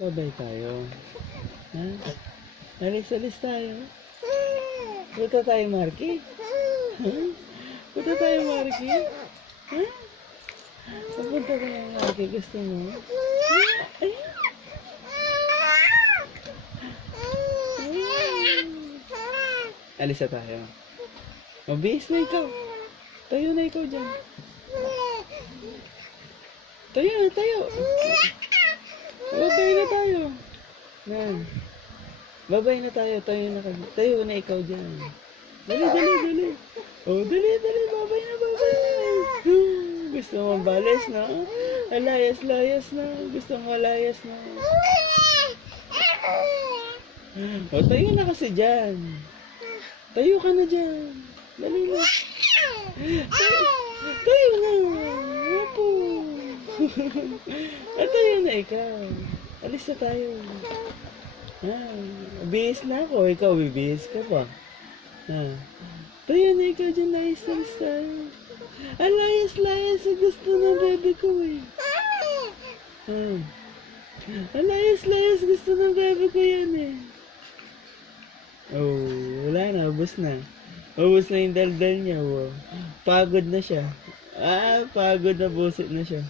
Babay tayo. Ha? Alis tayo. Punta tayo, Marky. Ha? Punta tayo, Marky. Ha? Pupunta tayo, Marky. Gusto mo? Ay. Alis na tayo. Mabihis na ikaw. Tayo na ikaw dyan. Tayo na, tayo. Babay na tayo. Yan. Babay na tayo. Tayo na ikaw dyan. Dali. Oh, dali. Babay na. Gusto mo balis na? Layas na. Gusto mo layas na? Oh, tayo na kasi dyan. Tayo ka na dyan. Dali na. Tayo na. Opo. Tayo na ikaw. Alis na tayo. Bihis na ako. Ikaw, bibihis ka pa. Tayo na ikaw dyan. Layas tayo. Layas. Gusto ng bebe ko eh. Layas. Gusto ng bebe ko yan eh. Oh, wala na. Ubus na. Ubus na yung daldal niya. Oh. Pagod na siya. Pagod na, busit na siya.